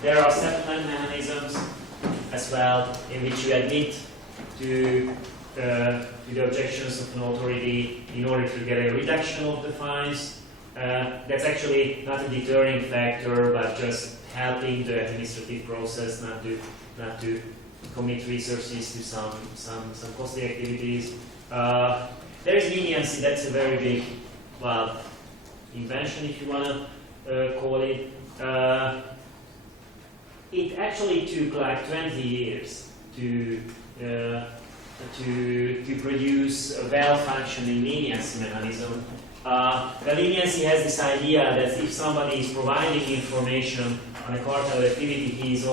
There are settlement mechanisms as well, in which you admit to the objections of an authority in order to get a reduction of the fines. That's actually not a deterring factor, but just helping the administrative process not to commit resources to some costly activities. There is leniency. That's a very big, well, invention, if you want to call it. It actually took like 20 years to produce a well-functioning leniency mechanism. The leniency has this idea that if somebody is providing information on a cartel activity he is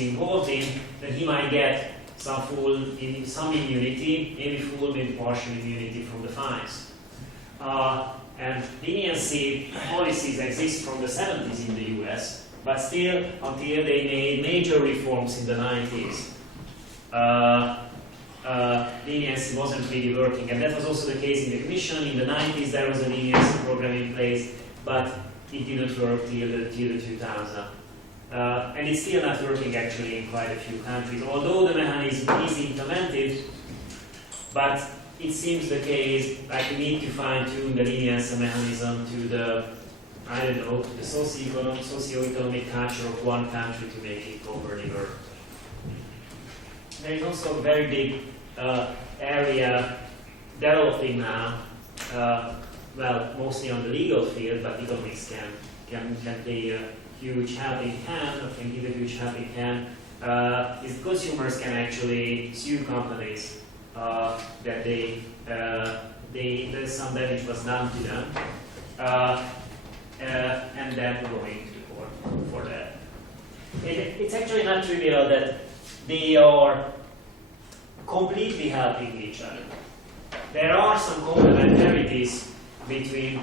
involved in, then he might get some immunity, maybe full, maybe partial immunity from the fines. And leniency policies exist from the 70s in the US, but still until they made major reforms in the 90s. Leniency wasn't really working, and that was also the case in the Commission. In the 90s there was a leniency program in place, but it didn't work till the 2000. And it's still not working actually in quite a few countries, although the mechanism is implemented, but it seems the case like we need to fine-tune the leniency mechanism to the, I don't know, the socio-economic culture of one country to make it properly work. There is also a very big area developing now, well, mostly on the legal field, but economics can play a huge helping hand, or can give a huge helping hand, is consumers can actually sue companies that some damage was done to them, and then going to court for that. It's actually not trivial that they are completely helping each other. There are some complementarities between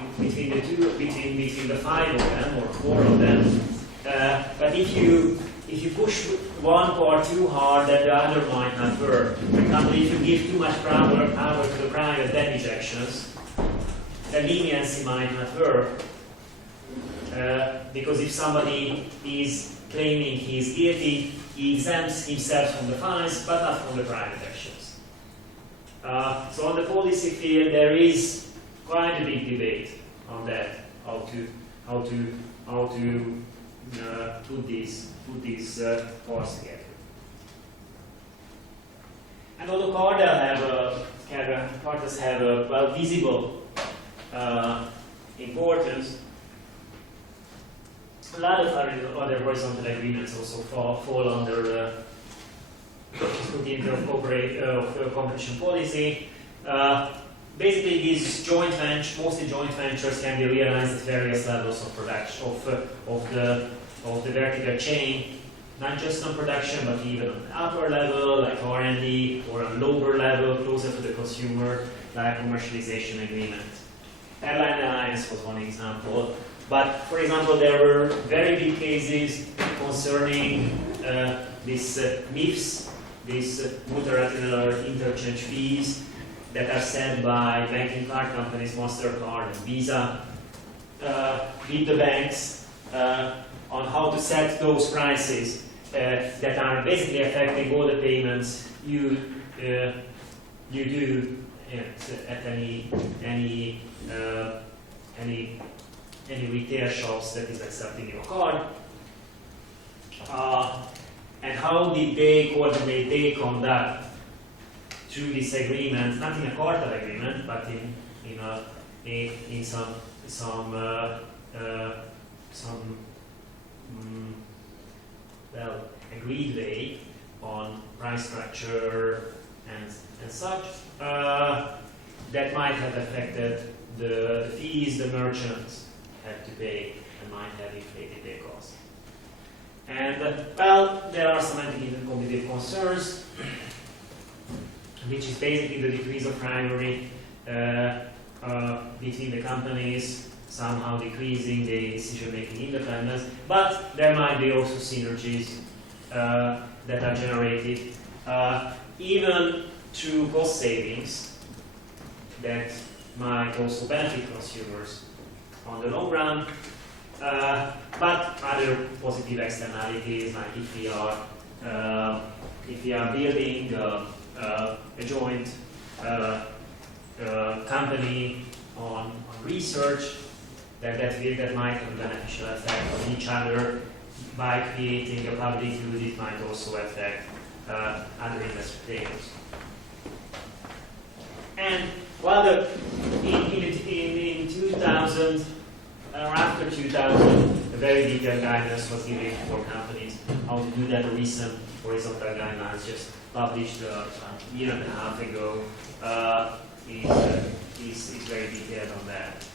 the five of them or four of them, but if you push one part too hard, then the other might not work. For example, if you give too much power to the private damage actions, the leniency might not work, because if somebody is claiming he is guilty, he exempts himself from the fines, but not from the private actions. So on the policy field, there is quite a big debate on that, how to put these parts together. And although cartels have a well visible importance, a lot of other horizontal agreements also fall under the scrutiny of competition policy. Basically, these mostly joint ventures can be realized at various levels of production of the vertical chain, not just on production, but even on the upper level, like R&D, or on lower level, closer to the consumer, like commercialization agreement. Airline alliance was one example. But, for example, there were very big cases concerning these MIFs, these multilateral interchange fees that are set by banking card companies, MasterCard and Visa, with the banks on how to set those prices that are basically affecting all the payments you do at any retail shops that is accepting your card. And how did they coordinate their conduct through this agreement, not in a cartel agreement, but in some well, agreed way on price structure and such, that might have affected the fees the merchants had to pay and might have inflated their costs. And well, there are some anti-competitive concerns, which is basically the decrease of rivalry between the companies, somehow decreasing the decision-making independence, but there might be also synergies that are generated, even through cost savings that might also benefit consumers on the long run. But other positive externalities, like if we are building a joint company on research, that might have a beneficial effect on each other. By creating a public good, it might also affect other industry players. And while in 2000 or after 2000, a very detailed guidance was given for companies how to do that. A recent horizontal guidelines just published a year and a half ago is very detailed on that.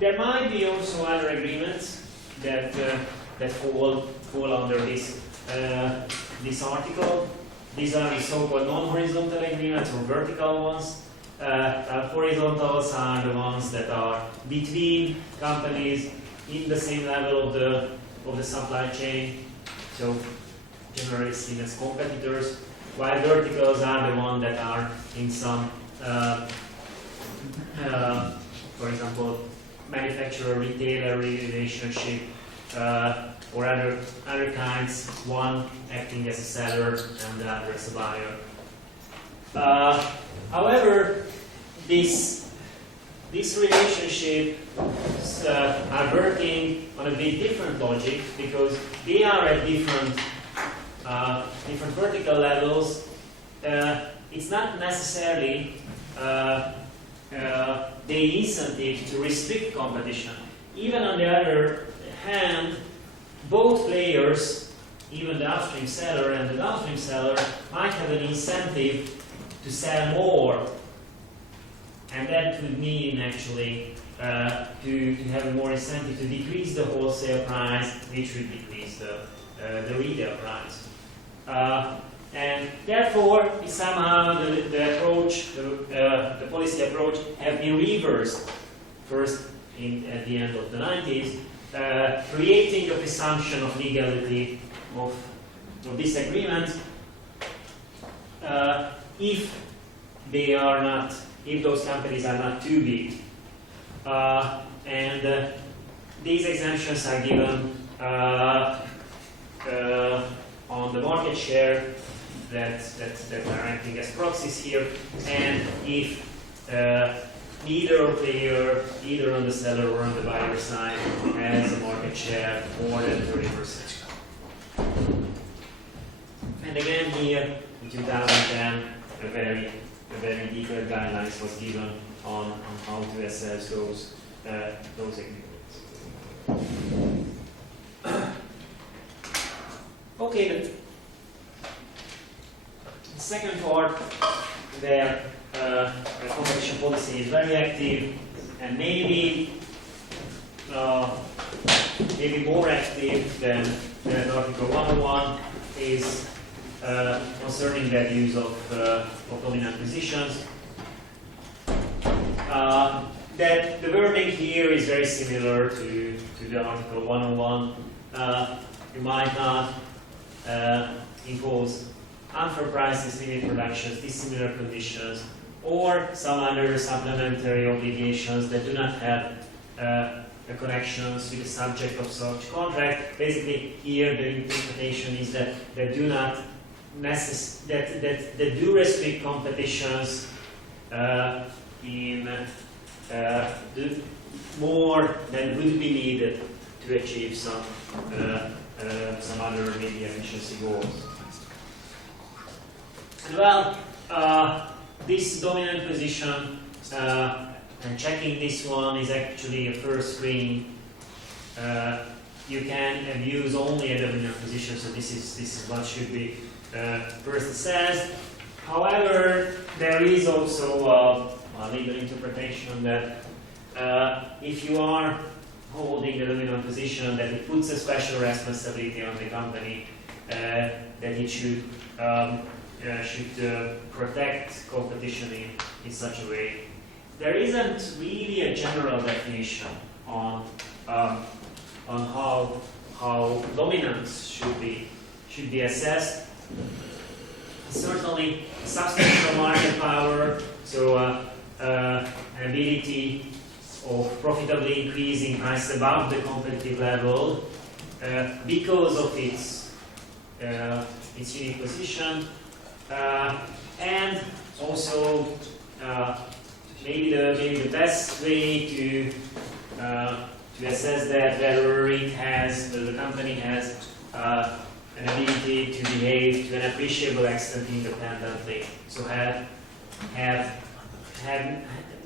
There might be also other agreements that fall under this article. These are the so-called non-horizontal agreements or vertical ones. Horizontals are the ones that are between companies in the same level of the supply chain, so generally seen as competitors, while verticals are the ones that are in some, for example, manufacturer-retailer relationship, or other kinds, one acting as a seller and the other as a buyer. However, these relationships are working on a bit different logic because they are at different vertical levels. It's not necessarily the incentive to restrict competition. Even on the other hand, both players, even the upstream seller and the downstream seller, might have an incentive to sell more. And that would mean actually to have more incentive to decrease the wholesale price, which would decrease the retail price. And therefore, somehow the approach, the policy approach, have been reversed. First, at the end of the 90s, creating a presumption of legality of disagreement if those companies are not too big. And these exemptions are given on the market share that are acting as proxies here, and if neither player, either on the seller or on the buyer side, has a market share more than 30%. And again here, in 2010, a very detailed guidelines was given on how to assess those agreements. Okay, the second part, where competition policy is very active and maybe more active than Article 101, is concerning the use of dominant positions. That the wording here is very similar to the Article 101. You might not impose unfair prices, limit productions, dissimilar conditions, or some other supplementary obligations that do not have connections with the subject of such contract. Basically, here the interpretation is that they do not that they do restrict competitions in more than would be needed to achieve some other maybe efficiency goals. And well, this dominant position and checking this one is actually a first screen. You can use only a dominant position, so this is what should be first assessed. However, there is also a legal interpretation that if you are holding the dominant position, that it puts a special responsibility on the company, that it should protect competition in such a way. There isn't really a general definition on how dominance should be assessed. Certainly, substantial market power, so an ability profitably increasing prices above the competitive level because of its unique position, and also maybe the best way to assess that whether the company has an ability to behave to an appreciable extent independently. So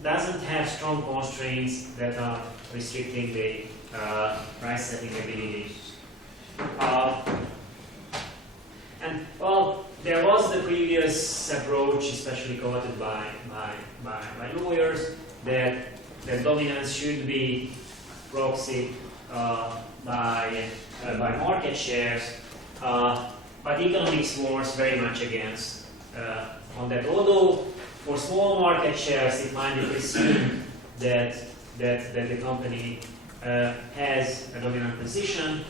doesn't have strong constraints that are restricting the price setting ability. And well, there was the previous approach, especially quoted by lawyers, that dominance should be proxied by market shares, but economics wars very much against on that. Although for small market shares, it might be presumed that the company has a dominant position.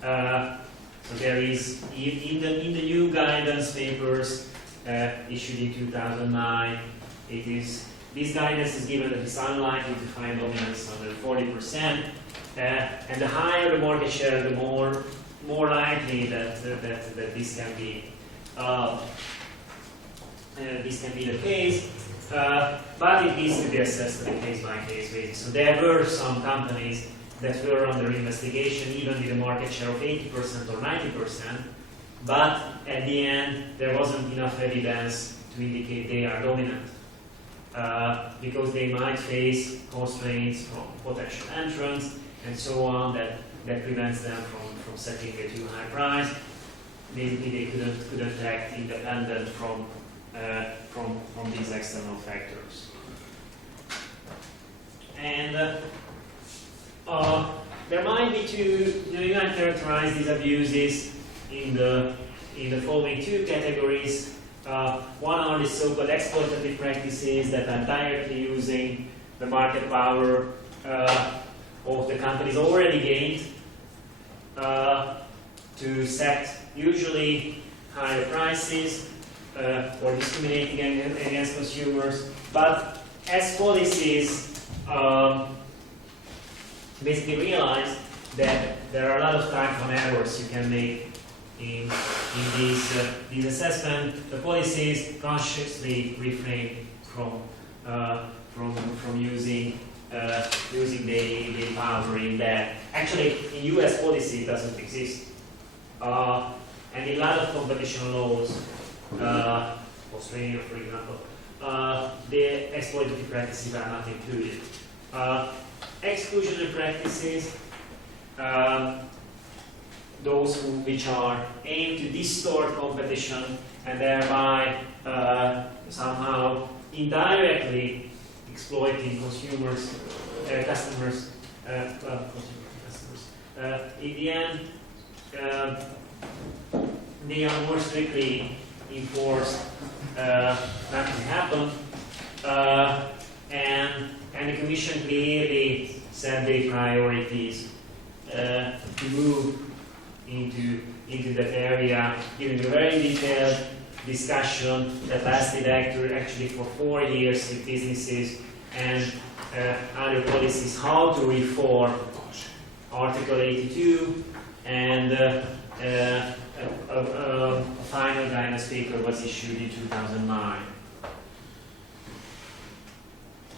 So there is in the new guidance papers issued in 2009. This guidance is given that it's unlikely to find dominance under 40%, and the higher the market share, the more likely that this can be the case. But it needs to be assessed on a case-by-case basis. So there were some companies that were under investigation, even with a market share of 80% or 90%, but at the end there wasn't enough evidence to indicate they are dominant, because they might face constraints from potential entrants and so on that prevents them from setting a too high price. Maybe they couldn't act independent from these external factors. And there might be two. You can characterize these abuses in the following two categories. One are the so-called exploitative practices that are directly using the market power of the companies already gained to set usually higher prices or discriminating against consumers. But as policies basically realize that there are a lot of type 1 errors you can make in these assessments, the policies consciously refrain from using the power in that. Actually, in U.S. policy, it doesn't exist, and in a lot of competition laws, Australia, for example, the exploitative practices are not included. Exclusionary practices, those which are aimed to distort competition and thereby somehow indirectly exploiting customers. In the end, they are more strictly enforced not to happen, and the Commission clearly set their priorities to move into that area, giving a very detailed discussion that lasted actually for 4 years with businesses and other policies, how to reform Article 82, and a final guidance paper was issued in 2009.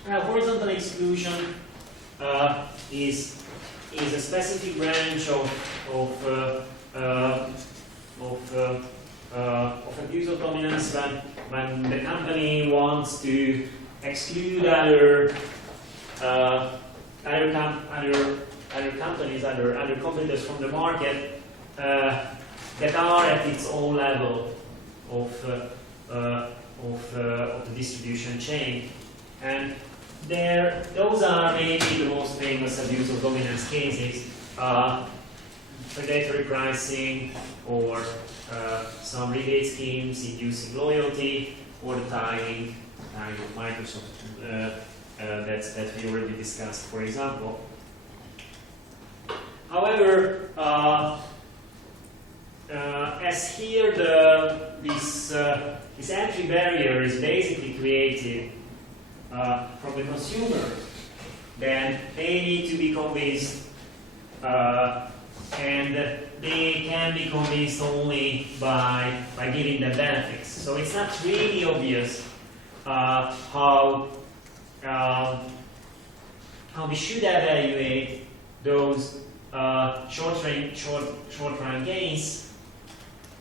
Horizontal exclusion is a specific branch of abuse of dominance when the company wants to exclude other companies, other competitors from the market that are at its own level of the distribution chain. And those are maybe the most famous abuse of dominance cases, predatory pricing, or some rebate schemes inducing loyalty, or the tying of Microsoft that we already discussed, for example. However, as here this entry barrier is basically created from the consumer, then they need to be convinced, and they can be convinced only by giving them benefits. So it's not really obvious how we should evaluate those short-run gains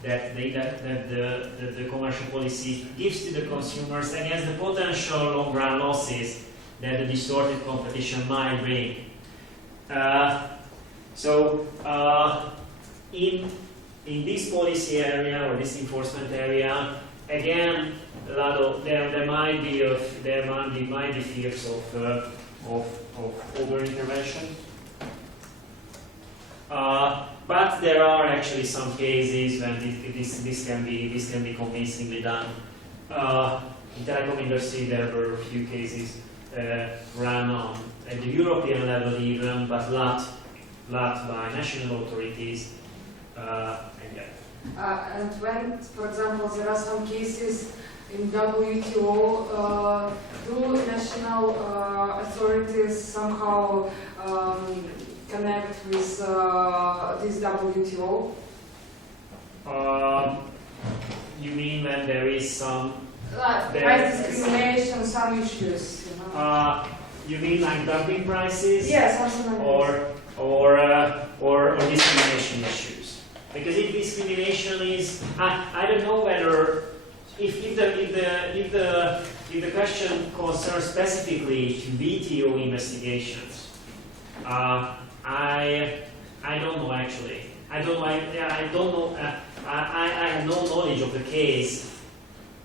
that the commercial policy gives to the consumers against the potential long-run losses that the distorted competition might bring. In this policy area or this enforcement area, again, there might be fears of over-intervention. But there are actually some cases when this can be convincingly done. In the telecom industry, there were a few cases run on at the European level even, but lot by national authorities. And when, for example, there are some cases in WTO, do national authorities somehow connect with this WTO? You mean when there is some price discrimination, some issues, you know? You mean like dumping prices? Yes, something like or discrimination issues? Because if discrimination is, I don't know whether if the question concerns specifically WTO investigations. I don't know actually. I don't know. I have no knowledge of the case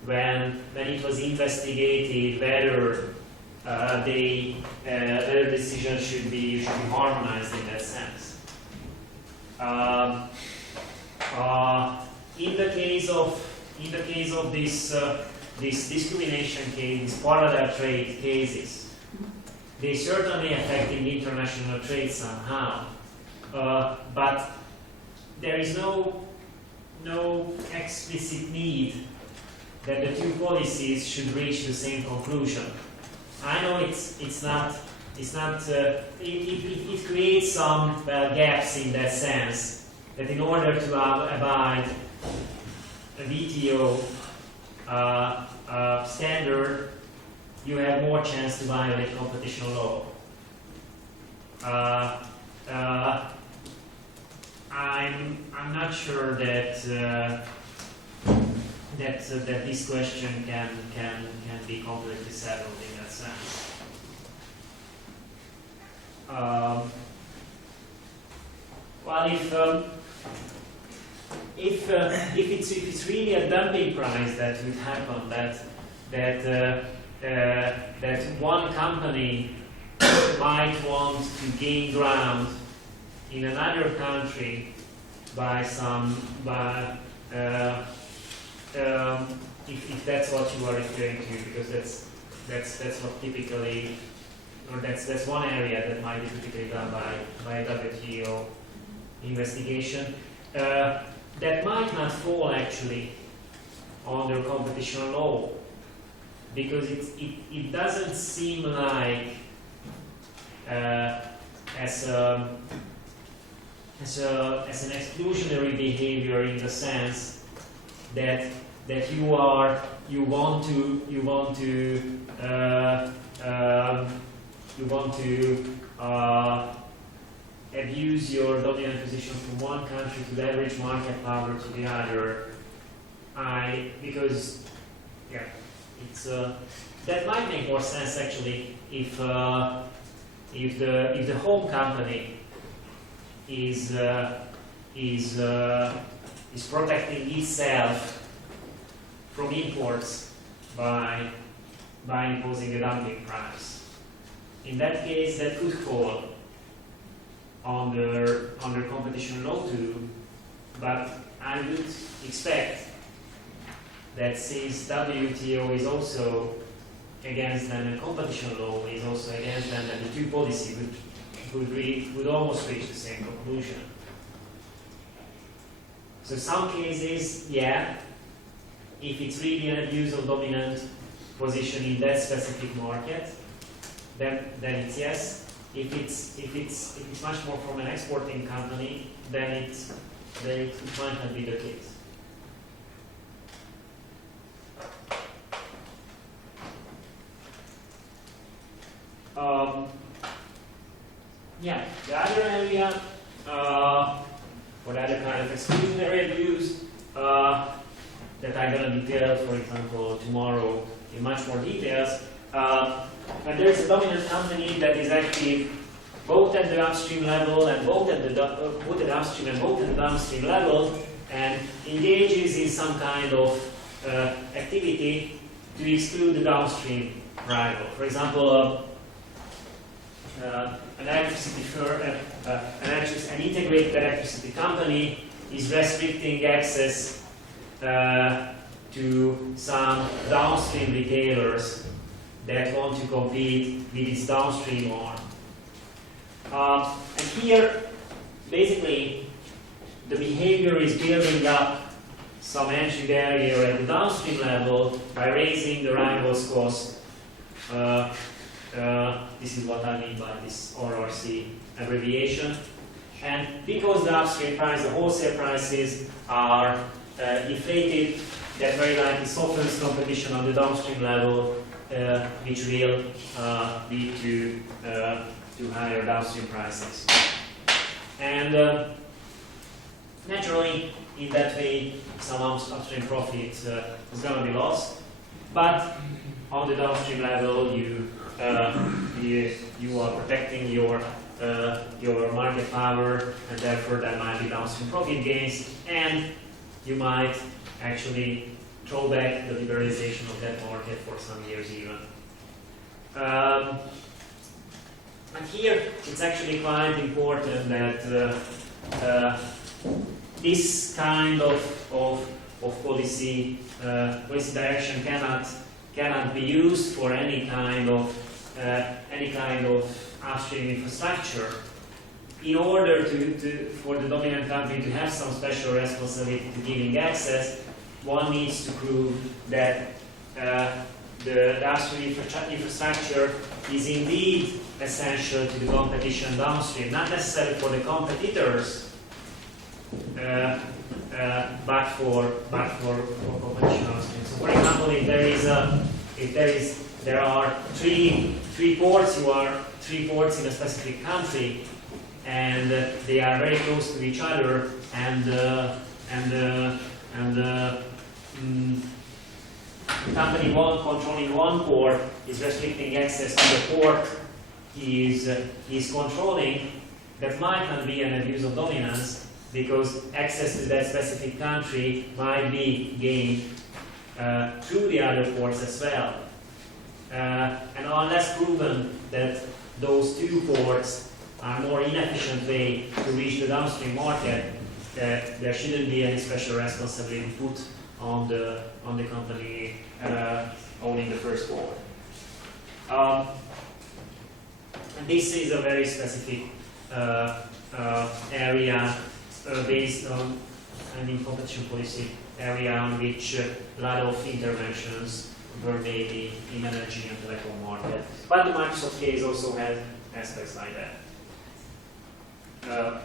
when it was investigated whether whether decisions should be harmonized in that sense. In the case of this discrimination case, these parallel trade cases, they certainly affecting international trade somehow, but there is no explicit need that the two policies should reach the same conclusion. I know it creates some gaps in that sense, that in order to abide a WTO standard, you have more chance to violate competition law. I'm not sure that that this question can be completely settled in that sense. Well, if it's really a dumping price that would happen, that one company might want to gain ground in another country if that's what you are referring to, because that's what typically, or that's one area that might be typically done by WTO investigation. That might not fall actually under competition law, because it doesn't seem like as an exclusionary behavior, in the sense that you want to abuse your dominant position from one country to leverage market power to the other. Because that might make more sense actually if the home company is protecting itself from imports by imposing a dumping price. In that case, that could fall under competition law too, but I would expect that since WTO is also against them and competition law is also against them, that the two policies would almost reach the same conclusion. So some cases, yeah, if it's really an abuse of dominant position in that specific market, then it's yes. If it's much more from an exporting company, then it might not be the case. Yeah, the other area, or the other kind of exclusionary abuse that I'm going to detail, for example, tomorrow in much more details. And there's a dominant company that is active both at the upstream level and both at the upstream and both at the downstream level, and engages in some kind of activity to exclude the downstream rival. For example, an integrated electricity company is restricting access to some downstream retailers that want to compete with its downstream arm. And here, basically, the behavior is building up some entry barrier at the downstream level by raising the rival's cost. This is what I mean by this RRC abbreviation. And because the upstream price, the wholesale prices are inflated, that very likely softens competition on the downstream level, which will lead to higher downstream prices. And naturally, in that way, some upstream profit is going to be lost. But on the downstream level, you are protecting your market power, and therefore there might be downstream profit gains, and you might actually throw back the liberalization of that market for some years even. And here it's actually quite important that this kind of policy direction cannot be used for any kind of upstream infrastructure. In order for the dominant country to have some special responsibility to giving access, one needs to prove that the upstream infrastructure is indeed essential to the competition downstream, not necessarily for the competitors, but for competition downstream. So, for example, if there are three ports in a specific country, and they are very close to each other, and company one controlling one port is restricting access to the port is controlling, that might not be an abuse of dominance, because access to that specific country might be gained through the other ports as well. And unless proven that those two ports are a more inefficient way to reach the downstream market, there shouldn't be any special responsibility put on the company owning the first port. And this is a very specific area based on in competition policy area on which a lot of interventions were made in energy and telecom market. But the Microsoft case also has aspects like that.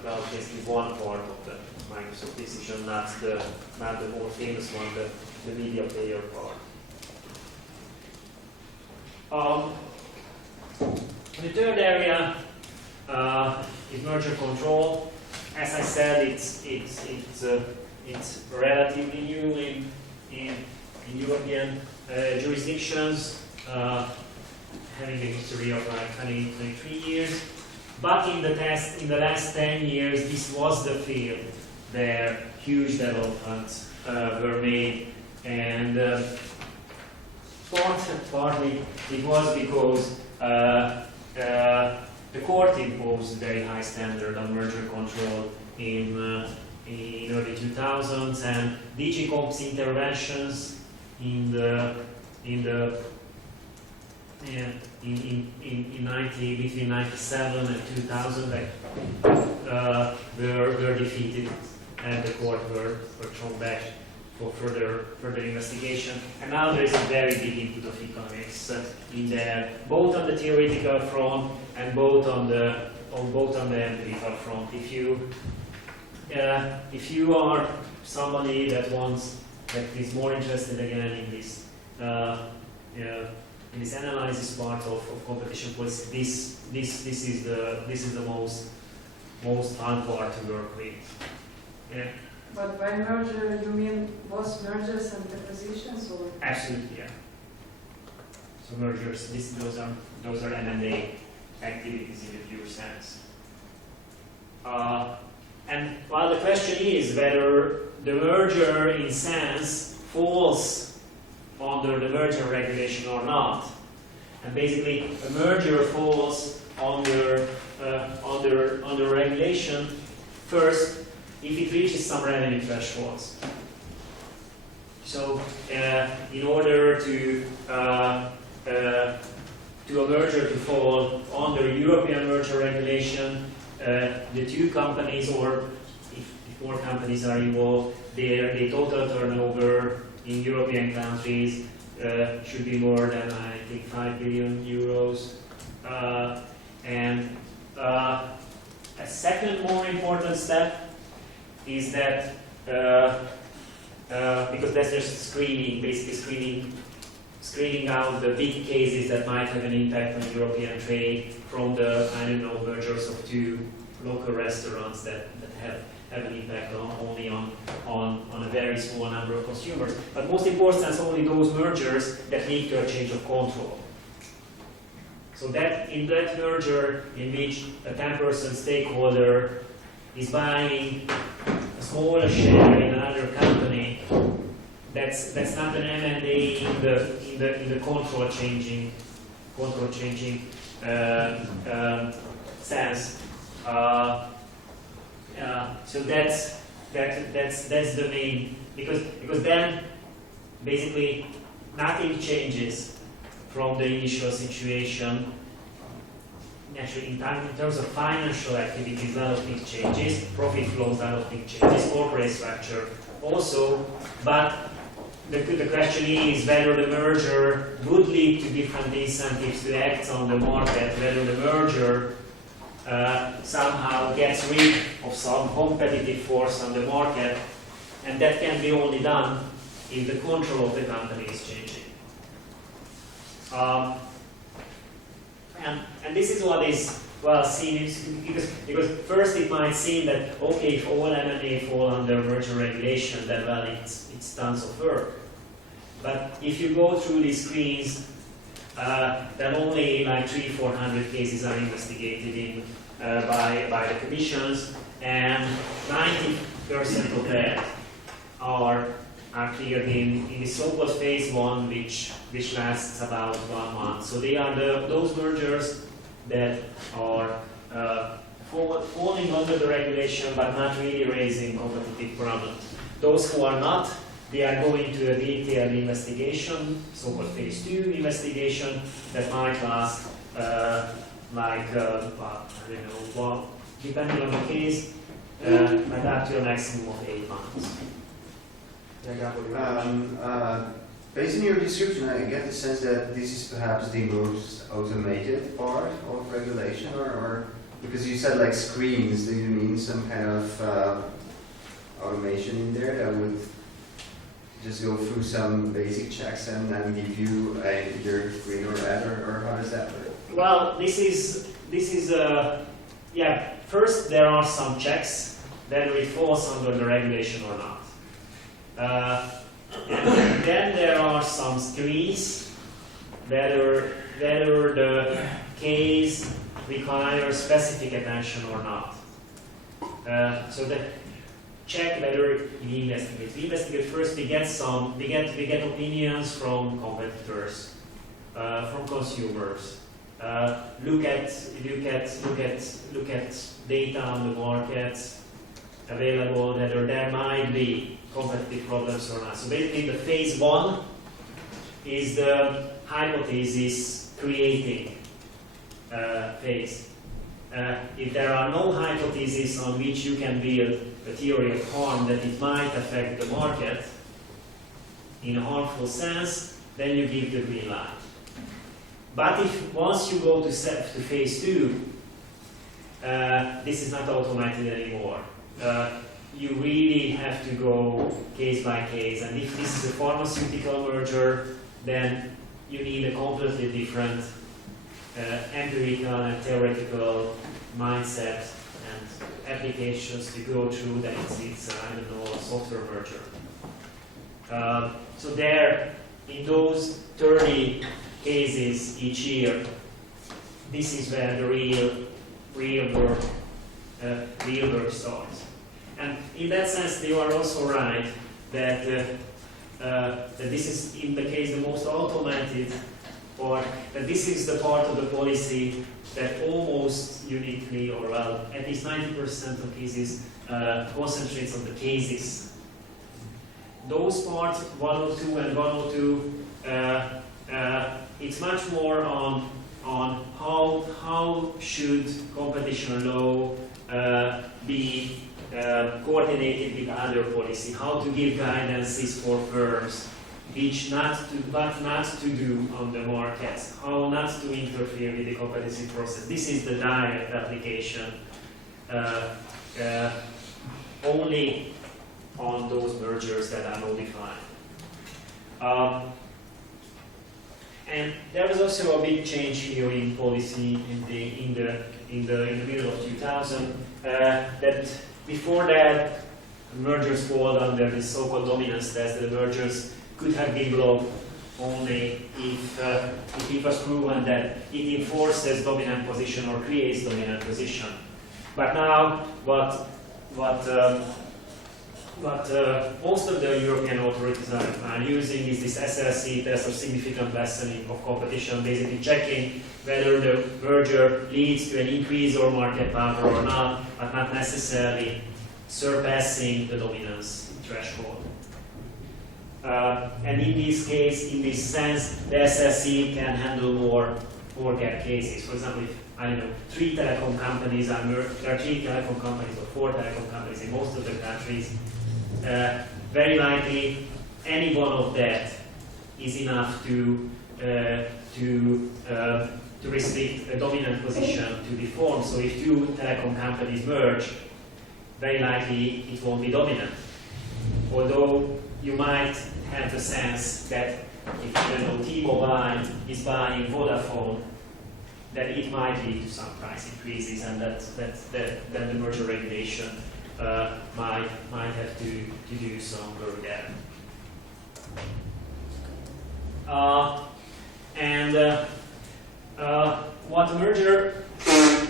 Well, basically one part of the Microsoft decision, not the more famous one, the media player part. The third area is merger control. As I said, it's relatively new in European jurisdictions, having a history of like 23 years. But in the last 10 years, this was the field where huge developments were made, and partly it was because the court imposed very high standard of merger control in early 2000s, and DG Comp's interventions between 97 and 2000 were defeated, and the court were thrown back for further investigation. And now there is a very big input of economics in there, both on the theoretical front and both on the empirical front. If you are somebody that is more interested again in this in this analysis part of competition policy, this is the most fun part to work with. Yeah. But by merger, you mean both mergers and acquisitions, or? Absolutely, yeah. So mergers, those are M&A activities in the pure sense. And while the question is whether the merger in sense falls under the merger regulation or not, and basically a merger falls under regulation first if it reaches some revenue thresholds. So in order to a merger to fall under European merger regulation, the two companies, or if more companies are involved, their total turnover in European countries should be more than, I think, 5 billion euros. And a second more important step is that, because that's just screening, basically screening out the big cases that might have an impact on European trade from the, mergers of two local restaurants that have an impact only on a very small number of consumers. But most important is only those mergers that lead to a change of control. So that in that merger in which a 10% stakeholder is buying a smaller share in another company, that's not an M&A in the control changing sense. So that's the main, because then basically nothing changes from the initial situation. Actually, in terms of financial activities, a lot of things changes. Profit flows, a lot of things changes. Corporate structure also, but the question is whether the merger would lead to different incentives to act on the market, whether the merger somehow gets rid of some competitive force on the market, and that can be only done if the control of the company is changing. And this is what is seen, because first it might seem that okay, if all M&A fall under merger regulation, then it's tons of work. But if you go through these screens, then only like 300-400 cases are investigated by the commissions, and 90% of that are cleared in the so-called phase 1, which lasts about 1 month. So they are those mergers that are falling under the regulation but not really raising competitive problems. Those who are not, they are going to a detailed investigation, so-called phase 2 investigation, that might last depending on the case, like up to a maximum of 8 months. Based on your description, I get the sense that this is perhaps the most automated part of regulation, or because you said like screens, do you mean some kind of automation in there that would just go through some basic checks and then give you either green or red, or how does that work? Well, this is first there are some checks whether it falls under the regulation or not. And then there are some screens whether the case requires specific attention or not. So that check whether we investigate. We investigate first. We get opinions from competitors, from consumers. Look at data on the market available, whether there might be competitive problems or not. So basically, the phase 1 is the hypothesis creating phase. If there are no hypotheses on which you can build a theory of harm that it might affect the market, in a harmful sense, then you give the green light. But if once you go to phase 2, this is not automated anymore. You really have to go case by case, and if this is a pharmaceutical merger, then you need a completely different empirical and theoretical mindset and applications to go through than it's I don't know, a software merger. So there, in those 30 cases each year, this is where the real work starts. And in that sense, you are also right that that this is, in the case, the most automated, or that this is the part of the policy that almost uniquely, or well, at least 90% of cases, concentrates on the cases. Those parts, 102 and 102, it's much more on how should competition law be coordinated with other policy, how to give guidances for firms, what not to do on the markets, how not to interfere with the competitive process. This is the direct application only on those mergers that are notified. And there was also a big change here in policy in the middle of 2000. That before that, mergers fall under the so-called dominance test. The mergers could have been blocked only if it was proven that it enforces dominant position or creates dominant position. But now, what most of the European authorities are using is this SLC, test of significant lessening of competition, basically checking whether the merger leads to an increase or market power or not, but not necessarily surpassing the dominance threshold. And in this case, in this sense, the SLC can handle more gap cases. For example, if, I don't know, 3 telecom companies are merged, there are 3 telecom companies or 4 telecom companies in most of the countries, very likely any one of that is enough to restrict a dominant position to be formed. So if 2 telecom companies merge, very likely it won't be dominant. Although you might have the sense that if T-Mobile is buying Vodafone, then it might lead to some price increases, and that then the merger regulation might have to do some work there. What the merger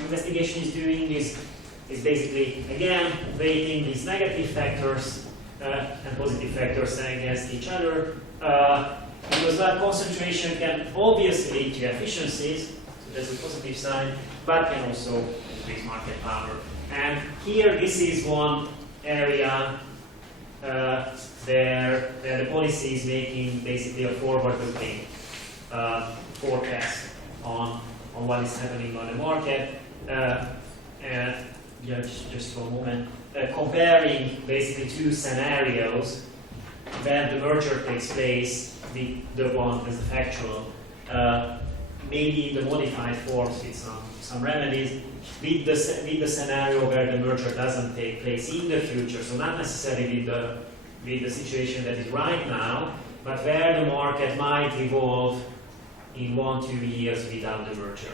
investigation is doing is basically, again, weighting these negative factors and positive factors against each other, because that concentration can obviously lead to efficiencies, so that's a positive side, but can also increase market power. And here, this is one area where the policy is making basically a forward-looking forecast on what is happening on the market. Just for a moment, comparing basically 2 scenarios when the merger takes place with the one as the factual, maybe the modified forms with some remedies, with the scenario where the merger doesn't take place in the future, so not necessarily with the situation that is right now, but where the market might evolve in 1-2 years without the merger.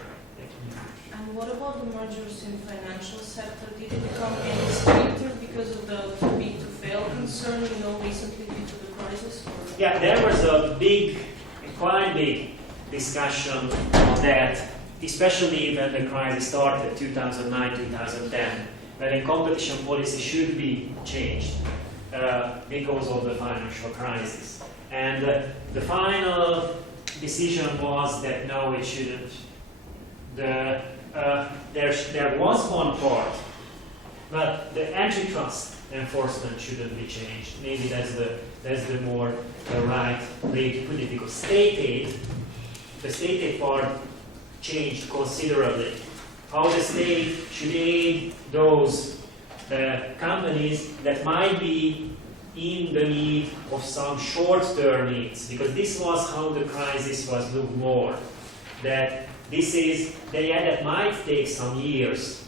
And what about the mergers in financial sector? Did it become any stricter because of the too big to fail concern, recently due to the crisis? Or? Yeah, there was a quite big discussion on that, especially when the crisis started, 2009, 2010, when competition policy should be changed because of the financial crisis. And the final decision was that no, it shouldn't. There was one part, but the antitrust enforcement shouldn't be changed. Maybe that's the more right way to put it, because the state aid part changed considerably. How the state should aid those companies that might be in the need of some short-term needs, because this was how the crisis was looked more. That this is the idea that might take some years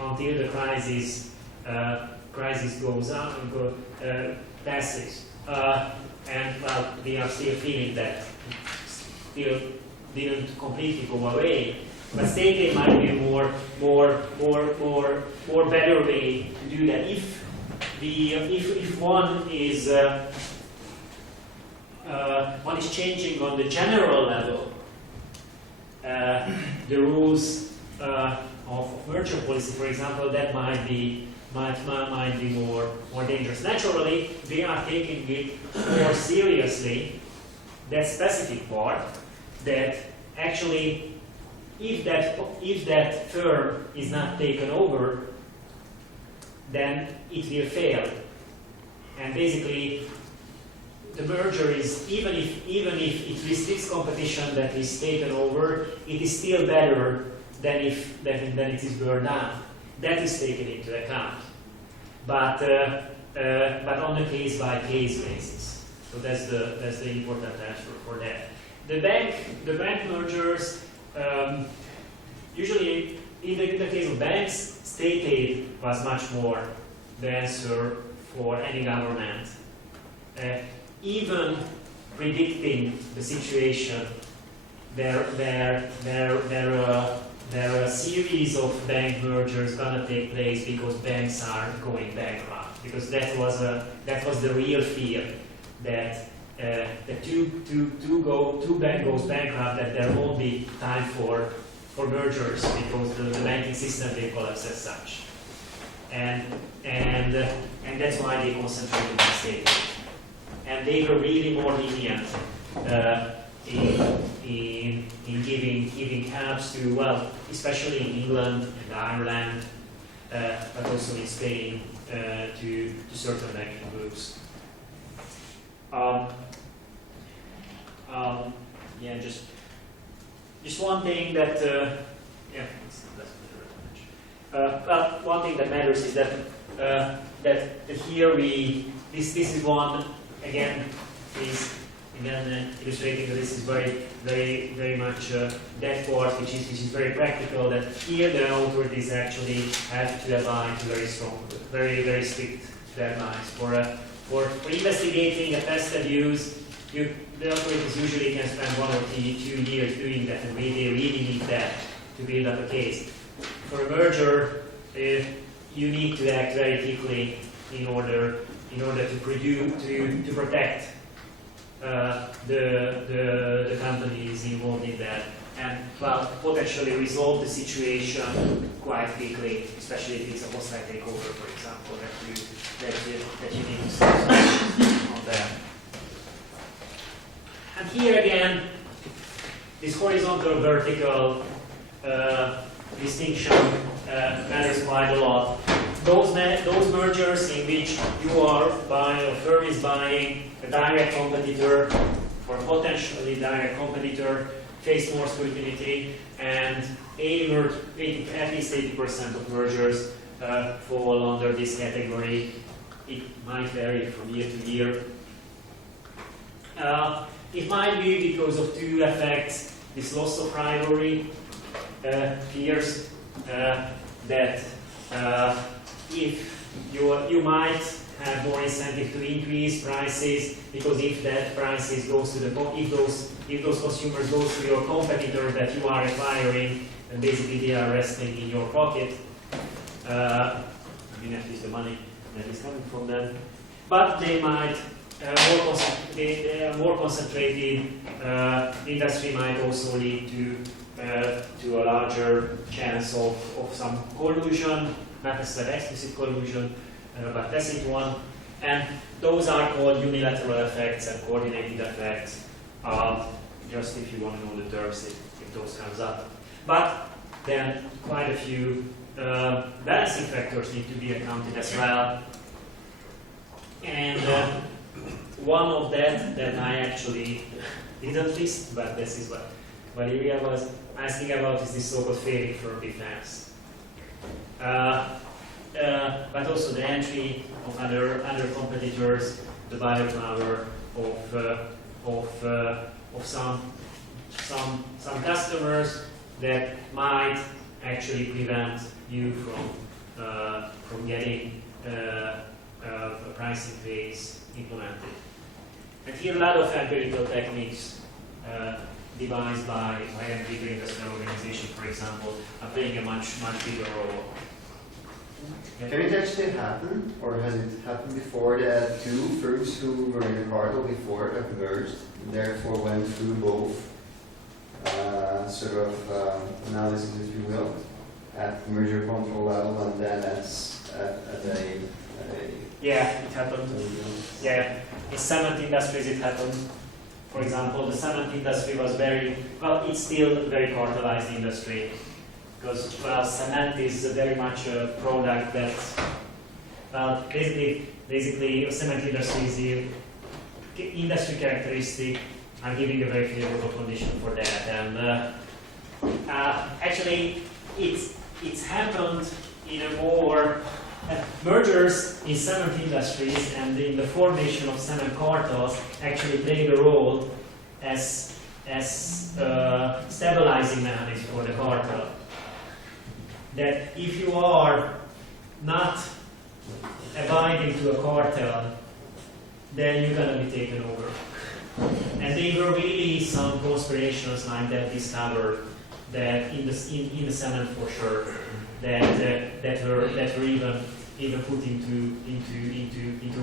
until the crisis goes on and passes. And well, we are still feeling that still didn't completely go away. But state aid might be a more better way to do that. If one is changing on the general level the rules of merger policy, for example, that might be more dangerous. Naturally, we are taking it more seriously, that specific part, that actually if that firm is not taken over, then it will fail. And basically, the merger is, even if it restricts competition that is taken over, it is still better than if it is burned down. That is taken into account, but on a case-by-case basis. So that's the important answer for that. The bank mergers, usually in the case of banks, state aid was much more the answer for any government. Even predicting the situation, there are a series of bank mergers gonna take place because banks are going bankrupt. Because that was the real fear, that two bank goes bankrupt, that there won't be time for mergers because the banking system will collapse as such. And that's why they concentrated on state aid. And they were really more lenient in giving helps to, well, especially in England and Ireland, but also in Spain, to certain banking groups. Yeah, just one thing that well, one thing that matters is that here this is one, again, is again illustrating that this is very much that part which is very practical, that here the authorities actually have to abide to very strong, very strict deadlines. For investigating a pest abuse, the authorities usually can spend 1 or 2 years doing that, and they really need that to build up a case. For a merger, you need to act very quickly in order to protect the companies involved in that, and well, potentially resolve the situation quite quickly, especially if it's a hostile takeover, for example, that you need to start on that. And here again, this horizontal vertical distinction matters quite a lot. Those mergers in which a firm is buying a direct competitor or potentially direct competitor face more scrutiny, and at least 80% of mergers fall under this category. It might vary from year to year. It might be because of two effects: this loss of rivalry fears, that if you might have more incentive to increase prices, because if that prices goes to if those consumers go to your competitor that you are acquiring, then basically they are resting in your pocket. I mean, at least the money that is coming from them. But they might they are more concentrated. Industry might also lead to a larger chance of some collusion, not necessarily explicit collusion, but tacit one. And those are called unilateral effects and coordinated effects, just if you want to know the terms, if those comes up. But then quite a few balancing factors need to be accounted as well. And one of that I actually didn't list, but this is what Valeria was asking about, is this so-called failing firm defense. the entry of other competitors, the biopower of some customers that might actually prevent you from getting a price increase implemented. And here a lot of empirical techniques devised by a bigger industrial organization, for example, are playing a much bigger role. Can it actually happen, or has it happened before that two firms who were in a cartel before have merged, and therefore went through both analysis, if you will, at merger control level and then at a Yeah, it happened. Yeah, in cement industries it happened. For example, the cement industry was it's still a very cartelized industry. Because, cement is very much a product that, basically, cement industry is the industry characteristic are giving a very favorable condition for that. And actually, it's happened in a more mergers in cement industries and in the formation of cement cartels actually played a role as stabilizing mechanism for the cartel. That if you are not abiding to a cartel, then you're going to be taken over. And there were really some conspirations like that discovered that in the cement for sure that were even put into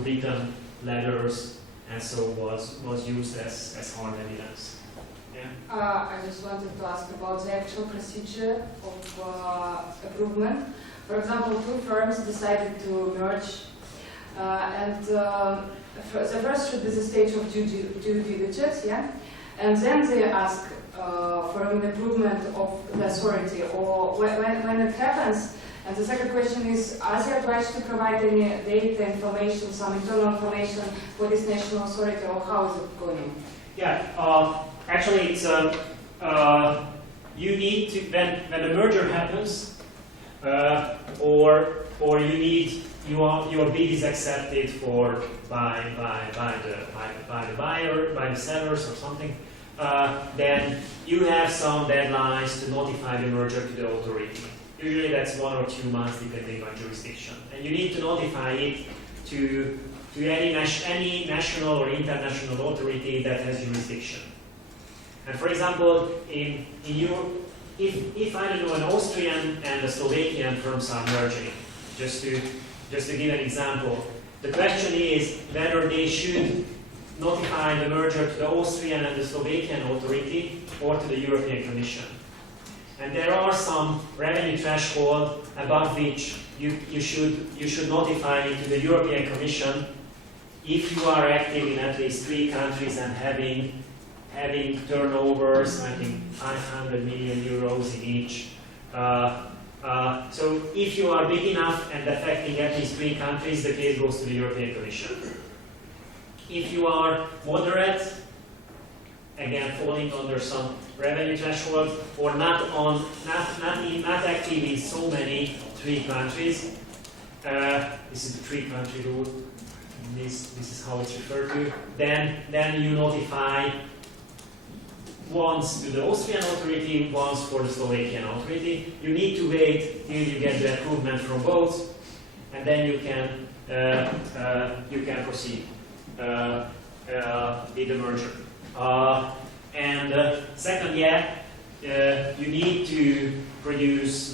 written letters and so was used as hard evidence. Yeah. I just wanted to ask about the actual procedure of improvement. For example, two firms decided to merge, and the first should be the stage of due diligence, yeah, and then they ask for an improvement of the authority, or when it happens. And the second question is, are they obliged to provide any data, information, some internal information for this national authority, or how is it going? Yeah. Actually, it's you need to when the merger happens, or your bid is accepted by the buyer, by the sellers or something. Then you have some deadlines to notify the merger to the authority. Usually that's 1 or 2 months depending on jurisdiction, and you need to notify it to any national or international authority that has jurisdiction. And for example, in Europe, if I don't know, an Austrian and a Slovakian firms are merging, just to give an example, the question is whether they should notify the merger to the Austrian and the Slovakian authority or to the European Commission. And there are some revenue threshold above which you should notify it to the European Commission if you are active in at least 3 countries and having turnovers, I think 500 million euros in each. So if you are big enough and affecting at least 3 countries, the case goes to the European Commission. If you are moderate, again falling under some revenue threshold, or not active in so many 3 countries, this is the 3-country rule. This is how it's referred to. Then you notify once to the Austrian authority, once for the Slovakian authority. You need to wait till you get the approval from both, and then you can proceed with the merger. Second, you need to produce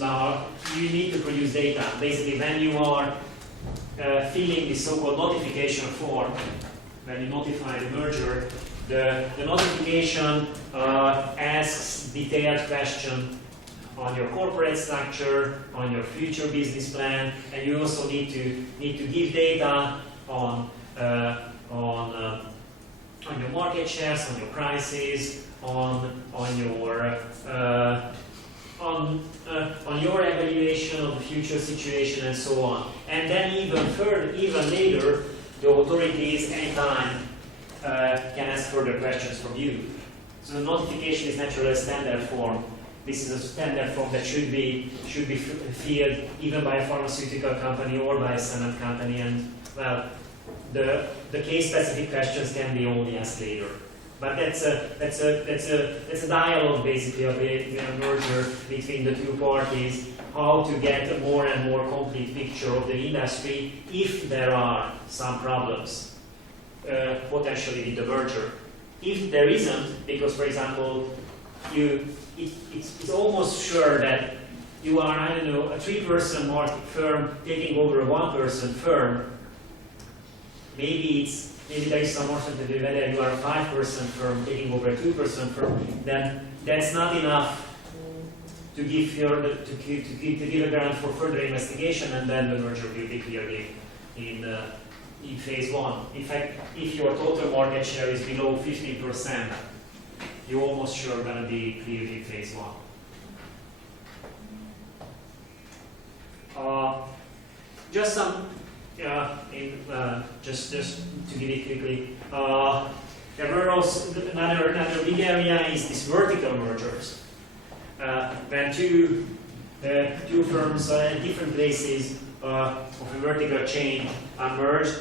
data. Basically, when you are filling the so-called notification form, when you notify the merger, the notification asks detailed questions on your corporate structure, on your future business plan, and you also need to give data on your market shares, on your prices, on your evaluation of the future situation, and so on. And then even later, the authorities anytime can ask further questions from you. So the notification is naturally a standard form, this is a standard form that should be filled even by a pharmaceutical company or by a cement company, and well, the case-specific questions can be only asked later. But that's a dialogue basically of a merger between the two parties, how to get a more and more complete picture of the industry if there are some problems potentially with the merger. If there isn't, because for example, it's almost sure that you are, I don't know, a 3-person market firm taking over a 1-person firm. Maybe there is some uncertainty whether you are a 5-person firm taking over a 2-person firm. Then that's not enough to give a ground for further investigation, and then the merger will be cleared in phase 1. In fact, if your total market share is below 15%, you're almost sure going to be cleared in phase 1. Just some, just to give it quickly, there were also another big area is these vertical mergers. When two firms in different places of a vertical chain are merged,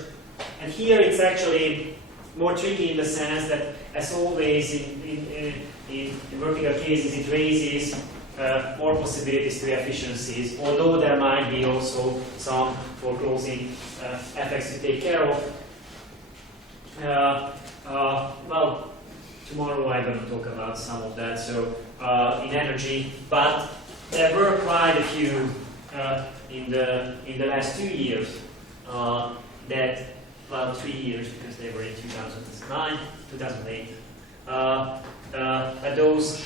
and here it's actually more tricky in the sense that, as always in vertical cases, it raises more possibilities to efficiencies, although there might be also some foreclosing effects to take care of. Well, tomorrow I'm going to talk about some of that, so in energy, but there were quite a few in the last 2 years that, well, 3 years because they were in 2009, 2008. But those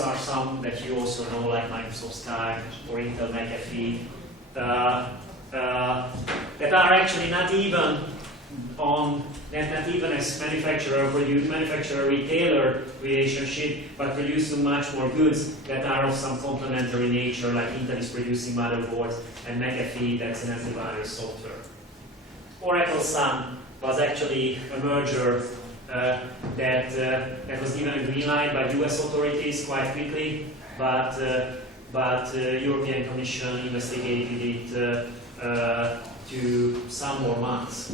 are some that you also know, like Microsoft Stack or Intel McAfee, that are actually not even as manufacturer-retailer relationship, but producing much more goods that are of some complementary nature, like Intel is producing motherboards and McAfee, that's an antivirus software. Oracle Sun was actually a merger that was given a green light by US authorities quite quickly, but European Commission investigated it to some more months,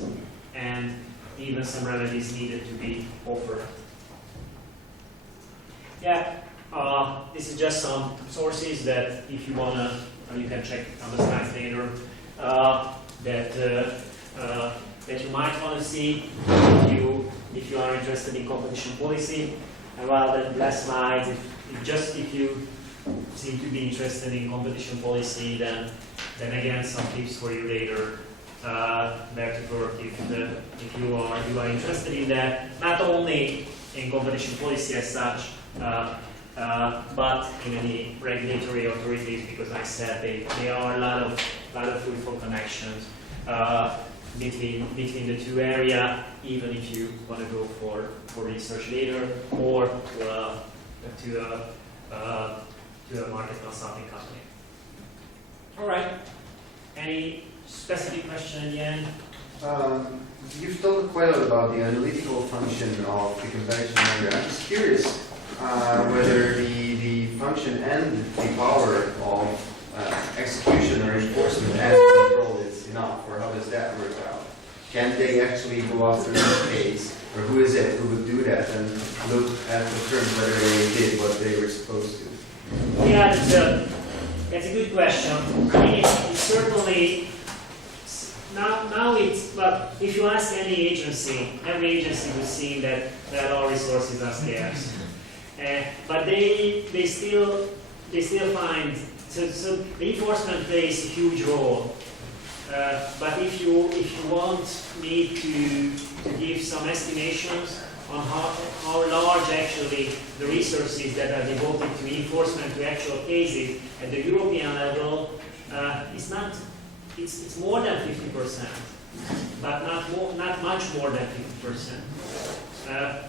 and even some remedies needed to be offered. Yeah, this is just some sources that, if you wanna, you can check on the slides later. That you might want to see if you are interested in competition policy. And while the last slides, if you seem to be interested in competition policy, then again some tips for you later. Back to work if you are interested in that, not only in competition policy as such, but in any regulatory authorities, because I said there are a lot of fruitful connections between the two areas, even if you want to go for research later or to a market consulting company. All right. Any specific question in the end? You've talked quite a lot about the analytical function of the comparison measure. I'm just curious whether the function and the power of execution or enforcement and control is enough, or how does that work out? Can they actually go after each case, or who is it who would do that and look at the terms whether they did what they were supposed to? Yeah, that's a good question. I mean, it's certainly now it's, well, if you ask any agency, every agency will see that our resources are scarce, but they still find so the enforcement plays a huge role. But if you want me to give some estimations on how large actually the resources that are devoted to enforcement to actual cases at the European level, it's more than 50%, but not much more than 50%.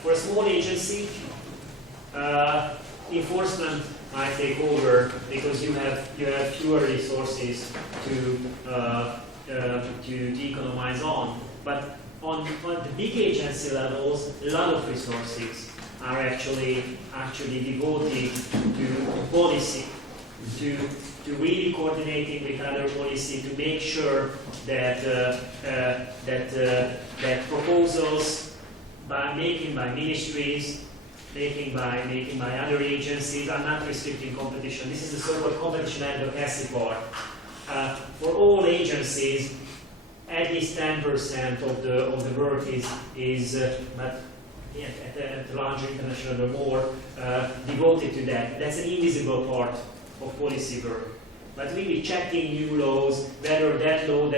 For a small agency, enforcement might take over because you have fewer resources to economize on. But on the big agency levels, a lot of resources are actually devoted to policy, to really coordinating with other policy to make sure that that proposals making by ministries, making by other agencies are not restricting competition. This is the so-called competition advocacy part. For all agencies, at least 10% of the work is but yeah, at a larger international level more devoted to that. That's an invisible part of policy work. But really checking new laws, whether that law